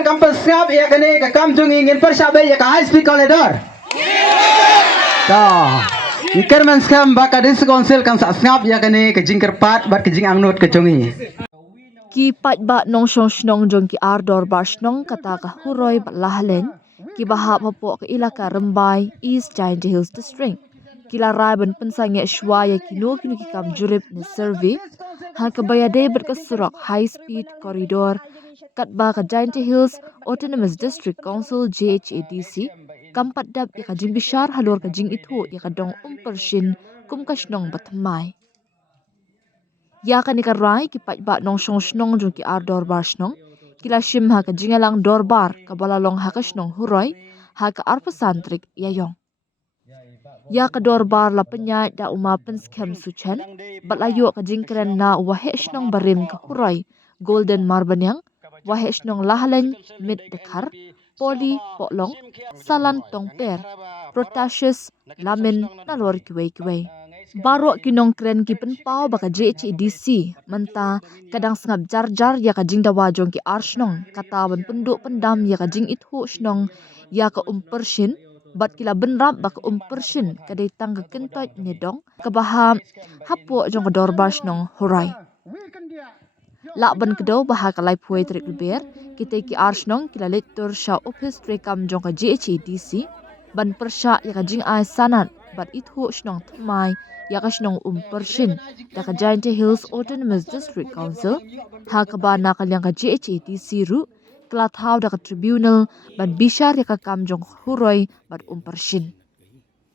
Kampus ngap ya kene ka kam jung ingin persabe ya ka high speed corridor. Ta. Iker man skam baka dis council kam sa ngap ya kene ka jingker pat bat ka jing angnot ka jongi. Ki pat ba nong shong shnong jong ki ardor bar shnong kata ka huroi bat lahlen ki bahap hapo ka ilaka Rembai East Giant Hills District. Kila rai ban pensangnya shwaya kino kino ki kam jurip ni survey ha ka bayade bat ka surak high speed corridor kat ba ka Giant Hills Autonomous District Council GHADC kampat dap ya ka jing bishar halor ka jing itu ya ka dong pershin kum ka shnong batmai. Ya kan ika rai ki pat ba nong shong shnong jong ki ardor bar shnong kila shim ha ka jingalang dorbar ka balalong ha ka shnong huroi ha ka arpasantrik yayong. Ya ka dorbar la penyai da uma penskem suchen bat layo ka jingkren na wahe shnong barim ka huroi golden marbanyang wahe shnong lahalen mid dekar poli polong salan tongper protasius lamin nalor kiwei. Baro kinong kren ki penpau baka JHDC menta kadang sengap jar ya ka jing dawa jong ki arshnong kata ban penduk pendam ya ka jing ithu shnong ya ka pershin bat kila benrap baka pershin kadai tang ka kentot nyedong kabaham hapo jong ka dorbar shnong hurai. Lak ban kedo baha ka lai puai trik leber kita ki arshnong kila letur sha office trekam jong ka JHDC ban persha ya ka jing ai sanat bat ithu shnong tmai ya ka shnong pershin da ka Giant Hills Autonomous District Council ha ka ba na kalyang ka GHATC ru klat haw da ka tribunal ban bishar ya ka kam jong huroi bat pershin.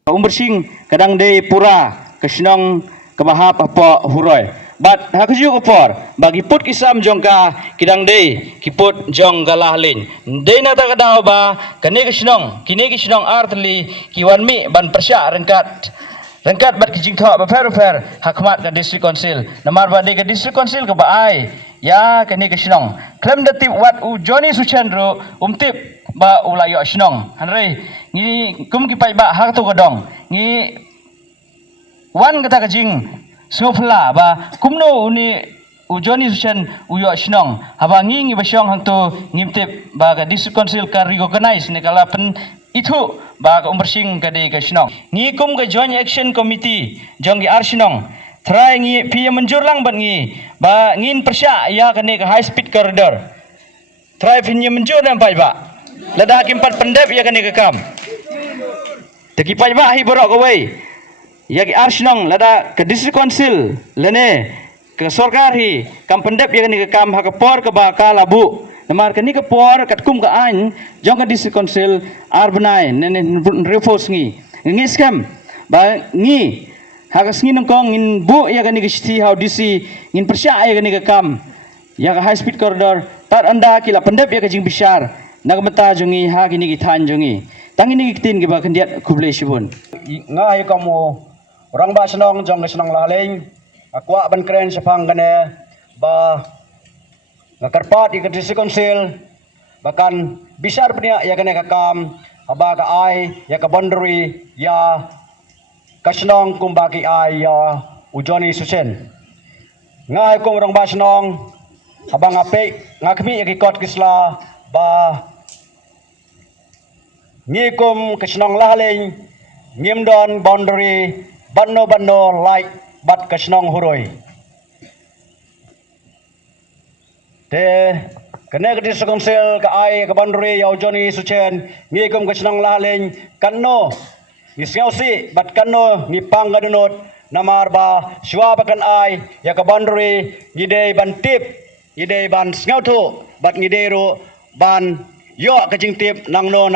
Bersing kadang de pura kesnong kebahap apa huroi bat hakju kopor bagi put kisam jong ka kidang de kiput jong galahlin de na ta kadang ba kene kesnong kini kesnong artli kiwan mi ban persya rengkat bat kijing tho ba fer hakmat ka district council namar ba de ka district council ka ba ai ya kene kesnong klem de tip wat u Johnny Suchandro tip ba ulayo snong hanre ni kum ki pai ba hak to godong ni wan kata kajing sofla ba kumno uni ujoni suchan uyo snong haba ngi basyong hang to ngimtip ba ka district council ka recognize ne kala pen itu ba ka umbersing ka de ka snong ngi kum ka joint action committee jong gi ar snong try ngi pi menjur lang ban ngi ba ngin persya ya ka ne ka high speed corridor try pi menjur dan pai ba lada kimpat pendep ya ka ne ka kam teki pai ba hi borok away ya ki arsnong lada ke district council lene ke sarkar hi kam pendep ya ni ke kam ha ke por ke ba ka labu namar ke ni ke por kat kum ka an jong ke district council arbanai nene refos ngi skam ba ngi ha ke sngi nongkong in bu ya ke ni ke sti how dc ngin persya ya ke ni ke kam ya ke high speed corridor tar anda kila pendep ya ke jing besar nagmeta jongi ha ki ni ki than jongi tangi ni ki tin ke ba kendiat kuble sibun ngai kamu orang ba senong jong senong laling akwa ban kren sepang gane ba ngakarpat di district council bahkan besar punya ya kene kakam aba ka ai ya ka boundary ya kasenong kumbaki ai ya ujoni susen ngai kum orang ba senong abang ape ngakmi ya ki kot kisla ba ngikum kasenong laling ngimdon boundary banno like bat kasnong huroi te kene ke district council ka ai ka boundary ya Johnny Suchen ngikum kasnong laling kanno ngisngausi bat kanno ngipang gadunot namar ba sywa bakan ai ya ka boundary ngidei ban tip ngidei ban ngautu bat ngidei ro ban yo ka jing tip nangno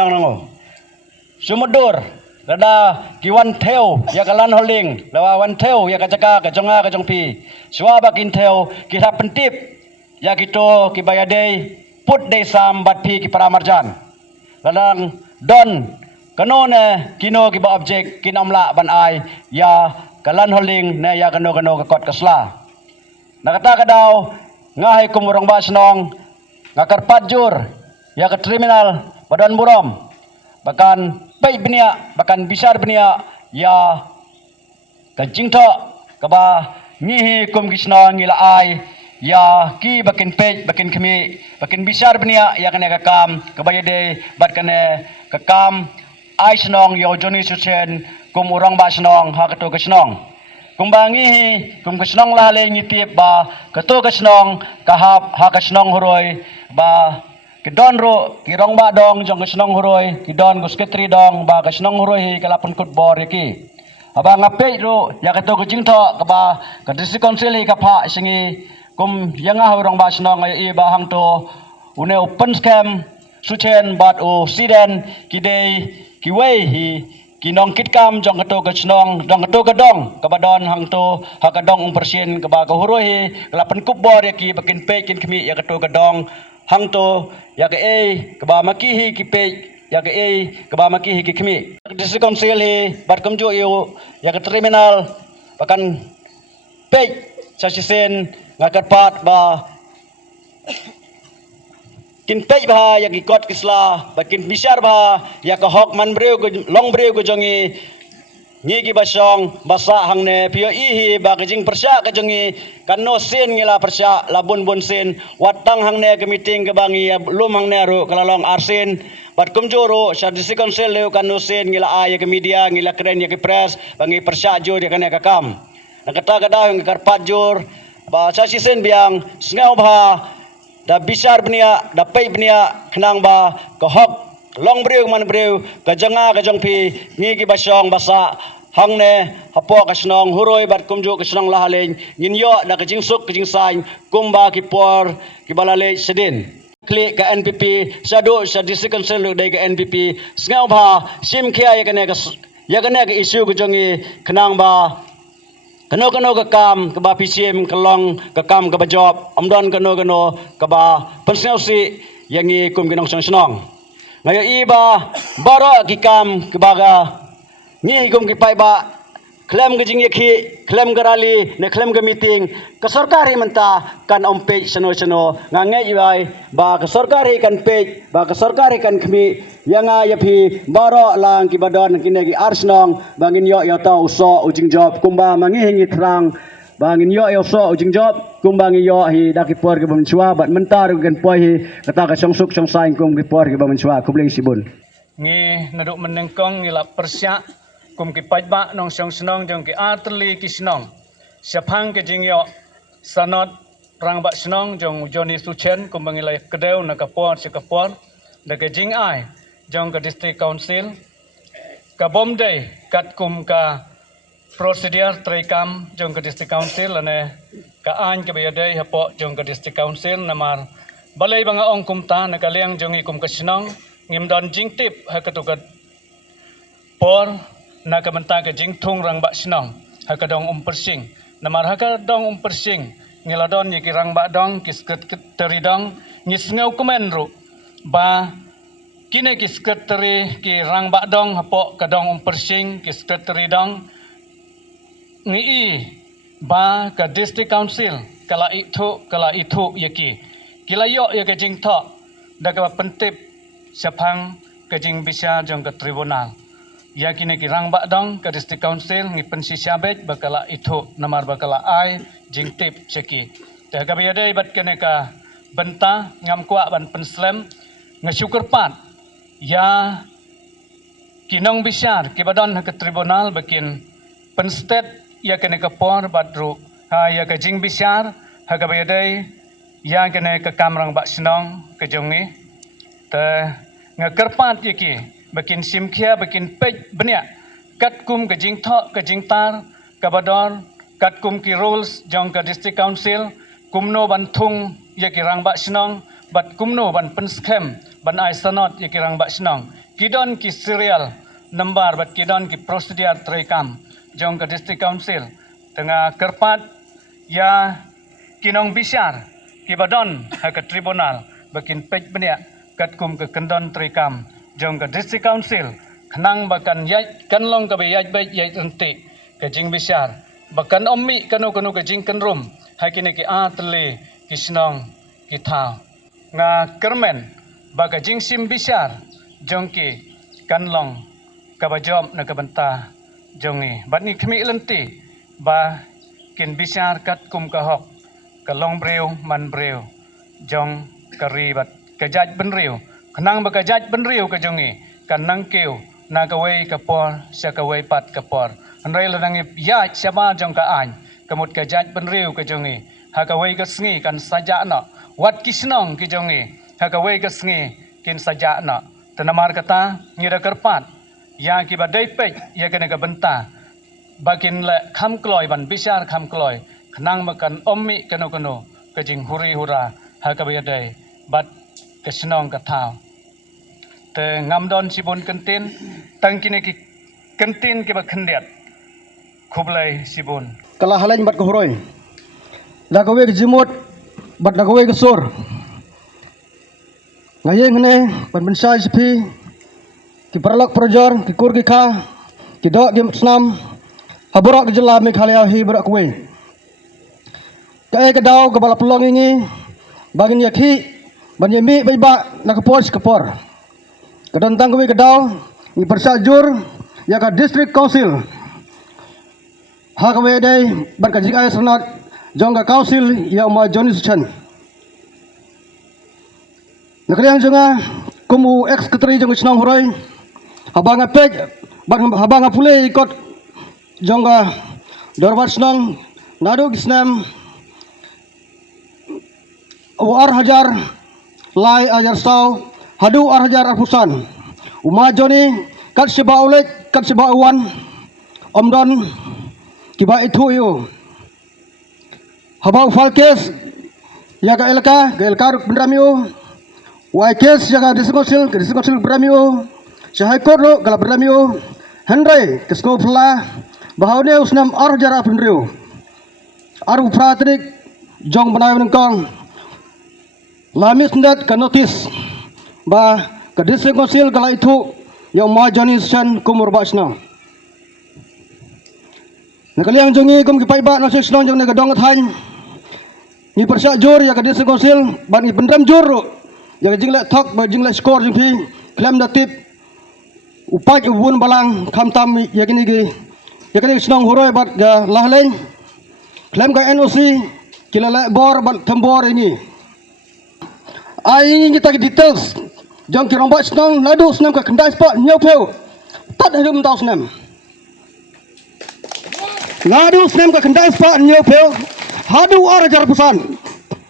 sumudur lada kiwan theo ya kalan holding lawa wan theo ya kajaka kajonga kajongpi swa bakin theo kita pentip ya kito kibayade put de sam batpi ki paramarjan ladang don kanone kino ki ba object kinamla ban ai ya kalan holding na ya kano ka kot kasla nakata kadaw ngahay kumurong basnong ngakarpajur ya ka terminal badan burom bahkan baik benia bahkan besar benia ya kajing to kaba ngihi kum kisna ngila ai ya ki bakin pej bakin kemi bakin bisar benia ya kene kakam kebayade bat kene kakam ai snong yo Johnny Suchen kum urang ba snong ha kato ke snong kum bangi hi kum ke snong la le ngitip ba kato ke snong kahap ha ke snong huroi ba kedon ro ki rong ba dong jong ke snong huroi ki don gusketri dong ba ke snong huroi hi kalapun kut bor ki aba ngape ro ya kato ke jingtho ka ba ka district council hi ka pha singi kum yanga orang ba snong ai ba hang to une open scam suchen bat o siden kidei kiwei hi kinong kitkam jong kato ka snong dong kato ka dong ka badon hang to ha ka dong persen ka ba ka huroi hi lapan kup bor ya ki bakin pe kin kmi ya kato ka dong hang to ya ka ka ba maki hi ki pe ya ka ka ba maki hi ki kmi district council hi bat kam jo yo ya ka terminal bakan pe sasisen ngakat pat ba kin pej ba ya ki kot kisla ba kin bisar ba ya ka hok man breu ko long breu ko jongi ngi ki basong basa hangne pio i hi ba ka jing persya ka jongi kanno sen ngila persya labun bun sen watang hangne ke meeting ke bangi lum hangne ro kalalong arsen bat kumjoro sa district council leu kanno sen ngila ay ke media ngila kren ya ki press bangi persya jo dia kana ka kam nakata kada ng karpat jor ba sasisen biang sngau ba da bisar bnia da pei bnia khnang ba ka hok long breu man breu ka janga ka jongpi ngi ki basong basa hangne hapo ka snong huroi bat kumjo ka snong lahaleng ngin yo da ka jingsuk ka jingsain kumba ki por ki balale sedin klik ka NPP sado sa district council dai ka NPP sngau ba sim khia ya kane ka issue ka jongi khnang ba kano ka kam ka ba PCM kalong ka kam ka ba job amdon kano ka ba pensel si yang i kum kinong snong ngayo iba baro ki kam ka ba ga ngi kum ki pai ba klem ga jing yakhi klem ga rally ne klem ga meeting ka sarkari manta kan ompe sano nga ngai ibai ba ka sarkari kan pe ba ka sarkari kan khmi yanga yapi baro lang ki badon kinegi arsnong bangin yo ta uso ujing job kumba mangi hingi trang bangin yo so ujing job kumba ngi yo hi daki por ke bamchwa bat mentar gen poi hi kata ka songsuk songsain kum ki por ke bamchwa kubleng sibun ngi naduk menengkong ngila persya kum ki pajba nong song snong jong ki atli ki snong syapang ke jing yo sanot rang ba snong jong Johnny Suchen kum bangilai kedeu na kapor si kapor da ke jing ai jong ka district council ka bomday kat kum ka procedure trekam jong ka district council ane ka an ke bayadai hapo jong ka district council namar balai banga ong kumta na kaliang jong ikum ka snong ngim don jing tip ha katukat por na ka banta ka jing thung rang ba snong ha ka dong persing namar ha ka dong persing ngiladon yiki rang ba dong kisket teridong ngisngau kumen ru ba kine ki sekretari ki rang ba dong hapo kadong persing ki sekretari dong ngi ba ka district council kala itu yaki kila yo ya ka jing tho da ka pentip syapang ka jing bisa jong ka tribunal ya kine ki rang ba dong ka district council ngi pensi syabet bakala itu namar bakala ai jing tip cheki da ka bayadai bat kene ka benta ngam kwa ban penslem ngasyukur pat ya kinong bisyar kibadon ke tribunal bakin penstet ya kene ke por badru ha ya ke jing bisyar ha ka bayadai ya kene ke kamrang bak snong ke jongi te ngakerpat yaki bakin simkhia bakin pej benya kat kum ke jing tho ke jing tar kabadon kat kum ki rules jong ke district council kumno ban thung yaki rang bak snong bat kumno ban penskem ban ai sanot yekirang bak snong kidon ki serial number bat kidon ki procedure trekam jong ke district council tengah kerpat ya kinong bisyar ki badon ha ke tribunal bakin pej benia kat kum ke kendon trekam jong ke district council khnang bakan yai kanlong ka yai bai yai enti ke jing bisyar bakan ommi kanu ke jing kenrum ha kini ki atle ki snong ki thao nga kermen baga jingsim bisyar jongki kanlong kabajom na kabanta jongi bat ni khmi lenti ba kin bisyar kat kum ka hok kalong breu man breu jong kari bat kajat benriu kenang bakajat benriu ka jongi kanang keu na kawai kapor sya kawai pat kapor andai lanang ya syama jong ka an kamut kajat benriu ka jongi ha kawai ka sngi kan saja na wat kisnong ki jongi ha kawai ka sngi kin saja na tanamar kata ngira kerpat ya ki badai pej ya kena ka benta bakin le kham kloy ban bisar kham kloy kenang makan ommi kano kajing huri hura ha kabayadai bat kesnong katau te ngamdon sibun kentin tangkine ki kentin ki ba khendiat khublai sibun Kalah halain bat kahuroi. Da kawe ke jimut bat da kawe ke sur. Ngayeng ne ban bensai sepi ki perlok projor ki kur ki kha ki dok ki snam haburak ke jela me khalia hi berak kawe. Kae ke dau ke bala pelong ini bagin yakhi ban yemi bai ba na kapor kapor. Kadon tang kawe ke dau ni persajur ya ka district council. Ha kawe dai ban ka jikai sanat jong ka council ya ma Johnny Suchan. Nakaliang jonga kumu ex sekretari jong snong huroi habang apej ban habang apule ikot jong ka dorbat snong nadu kisnam war hajar lai ajar sau hadu ar hajar afusan uma Johnny kat seba ulet kat seba uwan omdon kiba itu yo habang falkes ya ka elka bendramio waikes ya ka diskosil bendramio syahai kodro kala bendramio hendrai kesko pla bahaude usnam ar jara bendrio aru pratrik jong banai nengkong lamis ndat ka notis ba ka diskosil kala itu ya ma Johnny Suchan kumur basna nakaliang jongi kum ki paiba na sesnon jong ne gadong thain ni persya jor ya ka dis konsil ban ni pendam jor ya jingla thok ba jingla skor jing phi klem da tip upai ubun balang kham tam ya kini gi ya kini snong huroi bat ga lahleng klem ka NOC kilala bor bat thambor ini ai ni kita details jong ki romba snong nadu snam ka kendai spot nyau pheu tat hum tau snam Ngadu snem ka kendai spa nyo pel hadu ar jar pusan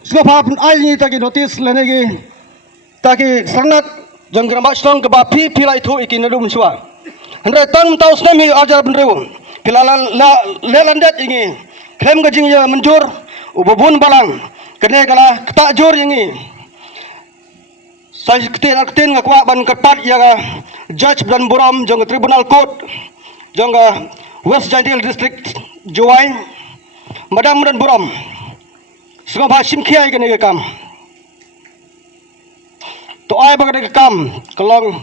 skapa pun ai ni taki notis lenegi taki sangat jang gramba stong ke bapi pilai thu ikin nadu mensua andre tang tau snem hi ajar benrew pilalan lelandat ingi klem ka jing ya menjur ububun balang kene kala ketak jur ingi sai ketin ngakwa ban kepat ya judge dan buram jang tribunal court jang West Jaintil District Juwai Madam dan Buram Sungai Bhasim Kiai kene ke kam to ai ba ke kam kelong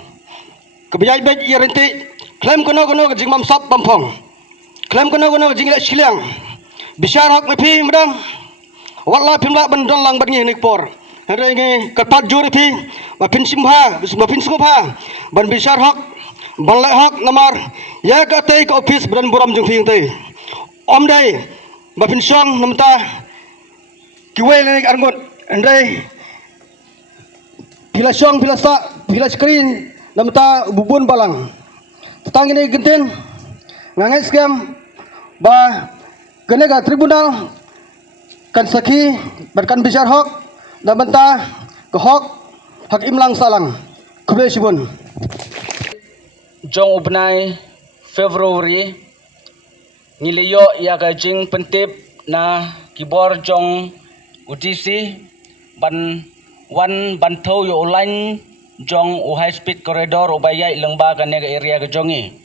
kebiai bet ia renti klaim kono ke jing mam sap bampong klaim kono ke jing le siliang bisar hak mepi madam walla pimla ban dolang ban ngi por hare ngi kepat juri pi ba pin simha ba pin sungha ban bisar hak balai hak namar ya ka tei ka office bran buram jung phing tei om dai ba pin song namta kiwe le arngot andai bila song bila sa bila screen namta bubun balang petang ini genten ngangai scam ba kene ka tribunal kan sakhi berkan bicar hak namta ke hak imlang salang kube sibun jong ubnai Februari niliyo ya gajing pentip na kibor jong UTC ban wan bantau yo online jong high speed corridor ubaya lengba kan area ke jongi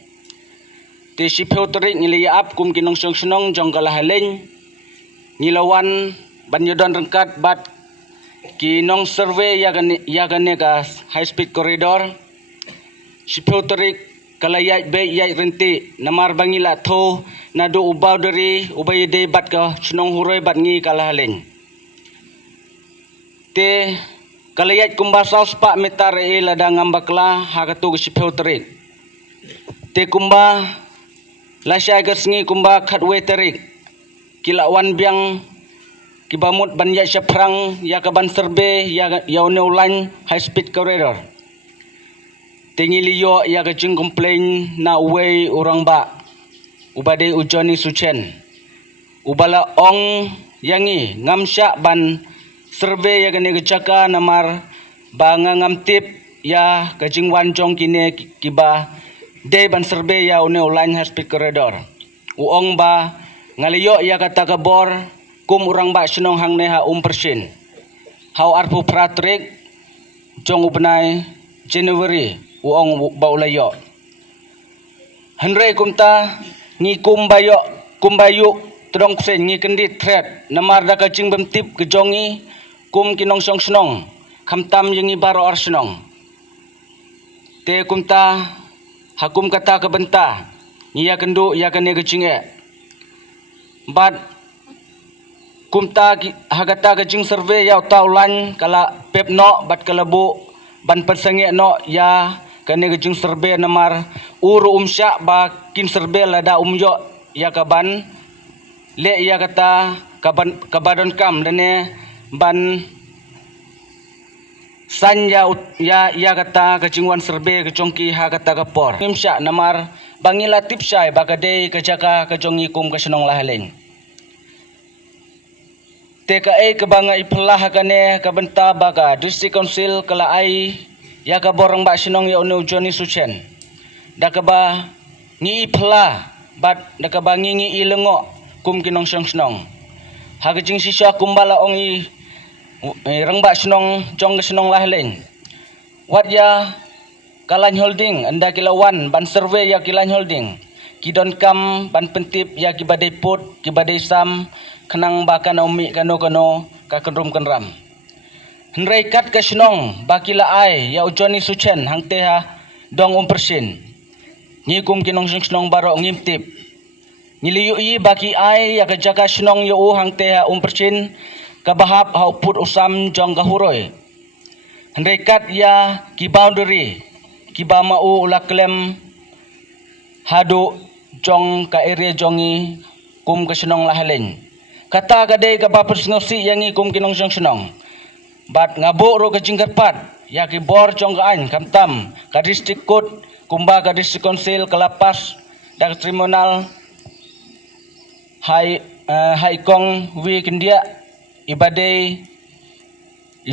ti siputri niliya ap kum kinong snong jong kalahaleng nilawan ban yodon rengkat bat kinong survey ya kan ka high speed corridor siputri kalayat be yai renti namar bangila tho nadu ubau dari ubay de bat ka snong huroi bat ngi kalahaleng te kalayat kumba saus pa metar e ladang ambakla hakatu siputri te kumba lasya gasngi kumba khatwe tarik kilawan biang kibamut ban ya syaprang ya ka ban serbe ya online high speed corridor. Tengi liyo ya ka jing complain na way orang ba ubade ujoni suchen. Ubala ong yangi ngamsya ban serbe ya gane gejaka namar banga ngamtip ya kajing wanjong kine kiba de ban serbe ya online high speed corridor. Uong ba ngaliyo ya kata kabor kum urang ba senong hang neha persen. Hau arpu pratrik jong ubnai January uong ba ulayo. Henry kumta ngi kumbayu Terong sen ngi kendit threat namar da kacing bemtip kejongi kum kinong song snong khamtam yengi baro arsenong te kumta hakum kata ke benta ngia kendu ya kene kecinge bat kumta hagata kacing survey ya taulan kala pep no bat kalabu ban persange no ya kene kacing survey namar uru umsya ba kin survey lada umyo ya kaban le ia kata kabadon kam dane ban san ya kata kecingwan serbe kecongki ha kata kapor nimsya namar bangila tipsai bakade kejaka kejongi kum kesenong laheleng TKA kebanga ipelah kane kabenta baga district council kala ai ya ka borang ba senong ya unu Johnny Suchen dakaba ngi ipelah bat dakaba ngi ilengo kum kinong senong hagajing sisa kumbala ongi rangba senong jong senong laheleng wat ya kalan holding anda kilawan ban survey ya kilan holding kidon kam ban pentip ya kibadai put kibadai sam kenang bakan umi kano ka kenrum kenram henrai kat ka senong bakila ai ya Johnny Suchen hang teha dong persen ni kum kinong senong baro ngimtip niliyu baki ai ya kejaka senong yo hang teha persen kabahap hau put usam jong kahuroi hendekat ya ki boundary ki ba mau ula klem hadu jong ka area jongi kum ke senong laheleng kata gade ka ba persnosi yangi kum kinong senong bat ngabo ro ke jingkerpat ya ki bor jong ka an kamtam ka district court kumba ka district council kelapas dak tribunal hai kong wi kendia ibadai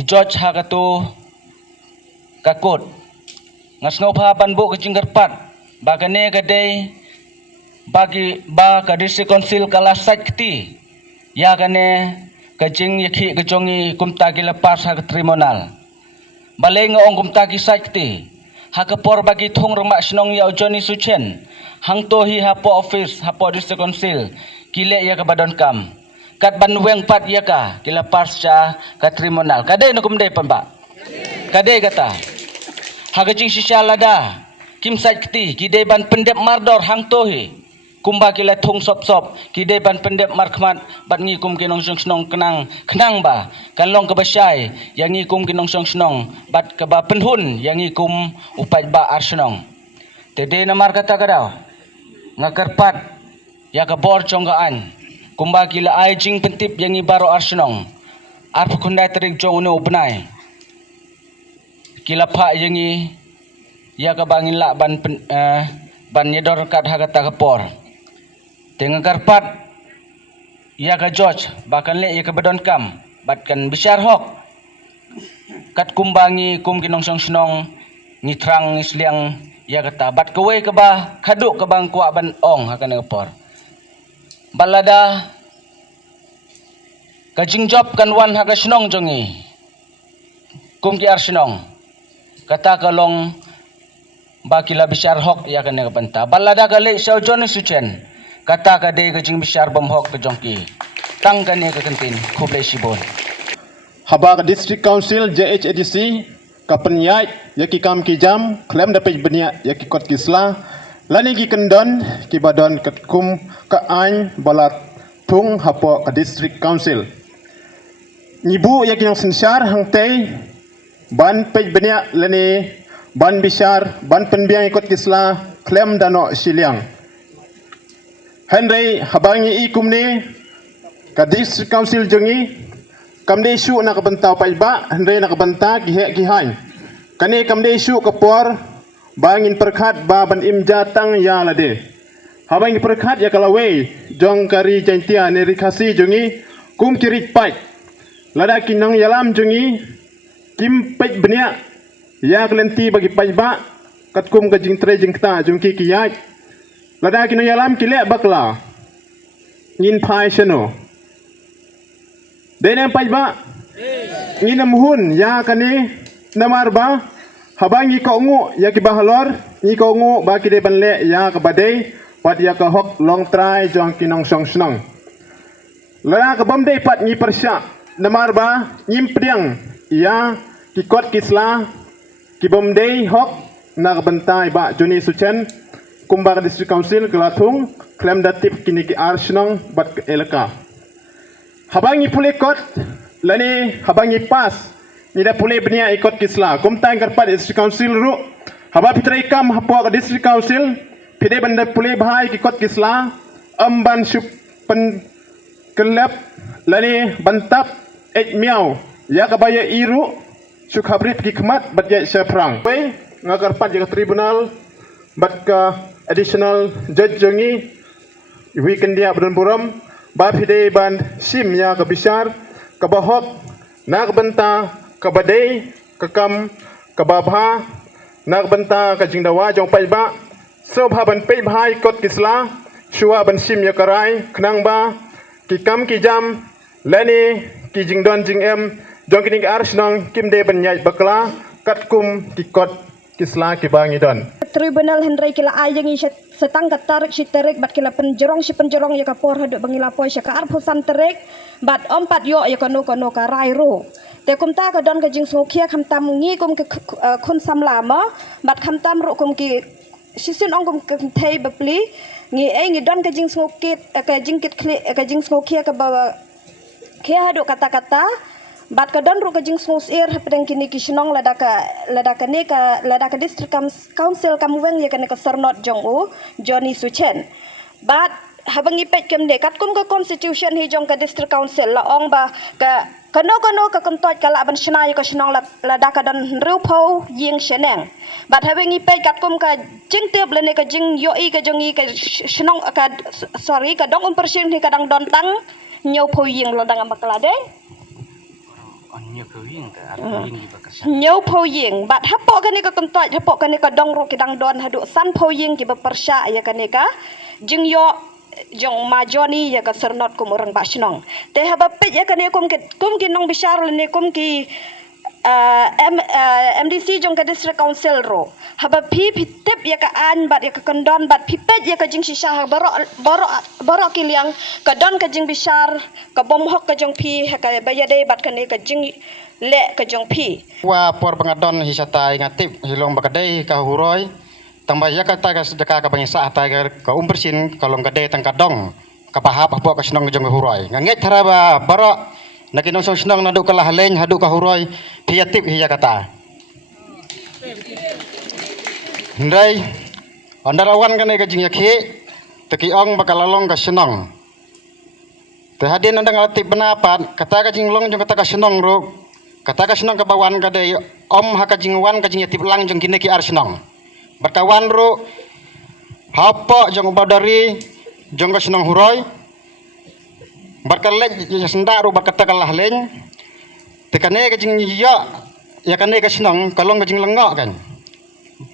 George hakatu kakut ngasngau papan bu kecing kerpat bagane kadai bagi ba ka district council kala sakti ya kane kecing yakhi kejongi kumta ki lepas hak tribunal baleng ong kumta ki sakti hakapor bagi thong rama senong ya Johnny Suchen hang tohi hapo office hapo district council kile ya ka badon kam kat ban weng pat ya ka kila pasca ka tribunal kadai nukum dai pamba kadai kata hagajing sisya lada kim sakti kidai ban pendep mardor hang tohi kumba kila thung sop kidai ban pendep markhmat bat ngi kum kinong senong kenang ba kanlong ka basai yang ngi kum kinong senong bat ka ba penhun yang ngi kum upai ba arsenong tede namar kata kadau ngakarpat ya ka bor chonggaan kumba kila ai jing pentip yang ibaro arsenong arpu kundai terik jong unu ubnai kila pa yang ya ka bangin la ban nyedor kat hagata kapor tengah karpat ya ka George bahkan le ya ka badon kam batkan bisyar hok kat kumbangi kum kinong senong ngitrang isliang ya kata bat kewe ke ba kaduk ke bang kuak ban ong hakan ngepor balada kajing job kan wan haka senong jongi kum ki arsenong kata kalong bakila bisyar hok ya kan ngepenta balada kale sau Johnny Suchen kata kade kajing bisyar bom hok ke jongki tang kan ke kentin kublai sibon Habak District Council JHADC kapenyai yaki kam ki jam klem dapat benia yaki kot kisla lani ki kendon ki badon ketkum ka ain balat tung hapo ka District Council nyibu yaki yang sensar hang tei ban pej benia lani ban bisyar ban penbiang ikut kisla klem dano siliang Henry habangi ikum ni ka District Council jengi kamde syu nak bentau paiba hendre nak benta kihek kihain kane kamde syu kapor bangin perkhat ba ban im jatang ya lade habang perkhat ya kalawe jong kari jantia ne rikasi jongi kum kirit pai lada kinang yalam jongi kim pait benia ya kelenti bagi paiba kat kum ka jing tre jing ta jongki kiyai lada kinang yalam kile bakla ngin pai shano Dene paiba ngina muhun ya kani namar ba habangi ko ngu ya ki bahalor ni ko ngu ba ki de banle ya ka badai pat ya ka hok long try jong kinong song snong la ka bam dei pat ni persya namar ba nyim priang ya ki kot kisla ki bam dei hok na ka bantai ba joni suchen kumbar district council gelatung klem datip kini ki arsnong bat ke elaka habangi pulih kot lani habangi pas ni dah pulih benia ikut kisla kumtang karpat district council ru haba pitra ikam hapo ke district council pide benda pulih bahai ikut kisla amban sup pen kelap lani bantap miau ya kabaya iru suk habrit kikmat bat ya seprang we ngakarpat jaga tribunal bat ka additional judge jongi weekend dia buram Bapide ban sim ya kabisar kabahok nak benta kabadai kakam kababha nak benta kajingdawa jong paiba sobha ban pei bhai kot kisla shua ban sim ya karai knang ba kikam kijam lani kijingdon jingem jong kining arsnong kimde ban nyai bakla katkum kikot kisla kibangi don Tribunal Henry kila ayang i setang katarik si terik bat kila penjerong ya kapor haduk bangila poy ka arpusan terik bat ompat yo ya kono ka rairo te kum ta ka don ka jing smokia kham tam ngi kum ke khun sam lama bat kham tam ro kum ki sisin ong kum ke thei bapli ngi ngi don ka jing smokit ka jing kit ka jing smokia ka ba kya haduk kata-kata bat ka don ru ka jing smosir pedang kini kisnong ladaka ne ka ladaka district council kamweng ya kana ka sernot jong u Johnny Suchen bat habangi pet kem de kat kum ka constitution hi jong ka district council la ong ba ka kano ka kontot kala ban shna ya ka snong ladaka don ru pho ying sheneng bat habangi pet kat kum ka jing teb le ne ka jing yo i ka jong i ka snong ka sorry ka dong persin hi kadang don tang nyau pho ying lo dang bakla de nyau po ying bat hapo kani ka kontot hapo kani ka dong ro kidang don hadu san po ying ki bepersya ya kani ka jing yo jong ma Johnny ya ka sernot kum orang basnong te haba pet ya kani kum ki nong bishar ne kum ki MDC jong ka district council ro haba pi tip ya ka an bat ya ka kondon bat pi pet ya ka jing shisha baro kiliang ka don ka jing bishar ka bom hok ka jong pi ha ka bayade bat kani ka jing le ka jong pi wa por bangadon hisata ngatip hilong bakadai ka huroi tambah ya ka ta ka sedekah ka bangsa ta ka umbersin kalong kadai tang kadong ka pahap apo ka senong jong huroi nganget haraba baro nakinong senong nadu ka lahaleng hadu ka huroi piatip hiya kata ndai andarawan kan ka jing yakhi teki ong bakalalong ka senong te hadin andang atip benapat kata ka jing long jong kata ka senong ro kata ka senong ka bawan ka de om haka jingwan ka jing yatip lang jong kini ki arsenong berkawan ro hapo jong badari jong ka senong huroi berkalek senda ro bakata ka lahaleng tekane ka jing ya kane ka senong kalong ka jing lengok kan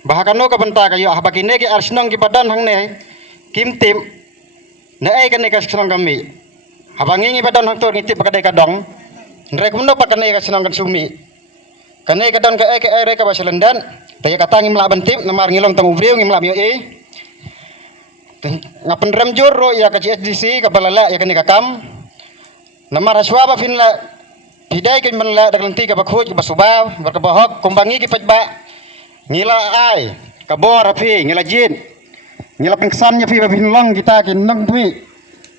bahakano ka benta ka yo habakine ki arsenong ki badan hang ne kim tim ne ai kane ka senong kami habangi ngi badan hang tor ngitip bakadai ka dong ndrek mundo pakane ka senong kan sumi kane ka don ka ai ka baselendan taya kata ngi mla bentip namar ngilong tang ubriu ngi mla yo ngapen ram joro ya ka CSDC ka balala ya kane ka kam namar aswa ba finla hidai kin menla daglenti ka bakhuj basuba berkabahok kumbangi ki pajba ngila ai kabor api ngila jin ngila pengsan nya pi babinlong kita kin nong tui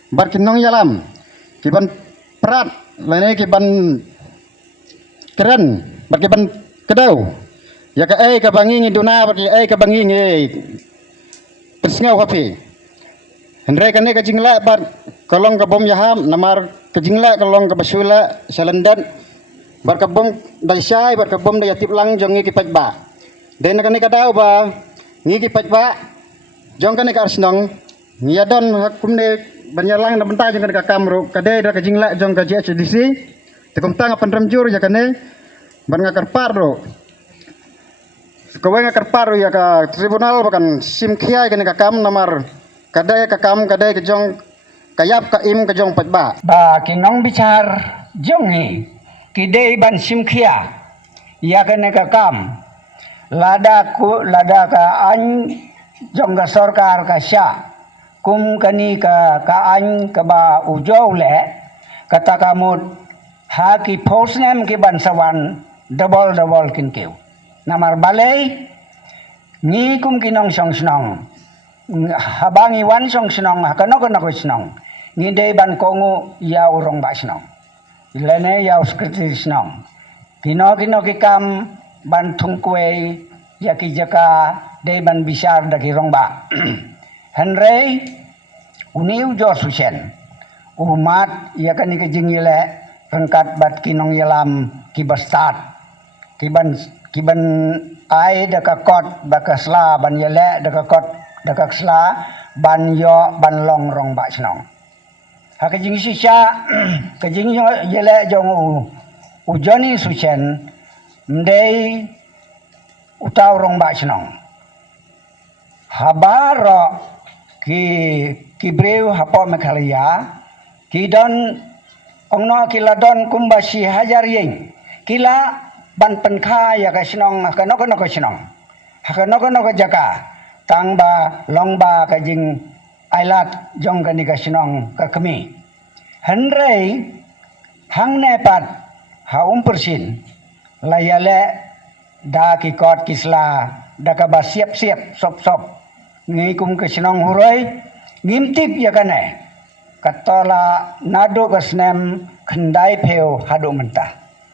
bar kin nong yalam ki ban prat lene ki ban keren bar ki ban kedau ya ka ai ka bangi ngi duna bar ki ai ka bangi ngi persngau api hendrai kan ka jingla bar kalong kabom yaham namar kejingla kalong kabasula salandan barkabom dasyai barkabom dayatip lang jong ngi kipat ba den kan kadau ba ngi kipat ba jong kan ka arsnong niadon hakum ne banyalang na benta jong ka kamro kade da kejingla jong ka JHDC tekum tang pandram jur ya kane ban ngakar parro kawai ngakar parro ya ka tribunal bakan sim khiai kan ka kam namar kadai ka kam kadai ke jong kayap ka im ke jong patba ba kinong bicar jong hi kidei ban simkhia ya kene ka kam lada ka an jong ga sarkar ka sya kum kani ka an ka ba ujau le kata kamut ha ki posnem ki ban sawan double kin keu namar balai ni kum kinong song snong habangi wan song snong hakano ko snong ni dei ban kongu ya urong ba snong ilane ya skriti snong kino ki kam ban thungkwe ya ki jaka dei ban bisar da ki rong ba henrei uniu jo susen umat ya kan ki jingile rengkat bat kinong yalam ki bastat ki ban ai da ka kot ba ka sla ban yele da ka kot da ka sla ban yo ban long rong ba snong ha ka jing si cha ka jing yele jong ujoni suchen mdei utau rong ba snong habaro ki breu hapo mekhalia ki don ongno kila don kumbasi hajar yeng kila ban penkha ya ka snong ka no ka snong ha ka jaka tang ba long ba ka jing ailat jong ka ni ka snong ka kami henrei hang ne pat ha persin layale da ki kot kisla da ka ba siap sop ngi kum ka snong huroi ngimtip ya ka ne katola nado ka snem khandai pheu hadu mentah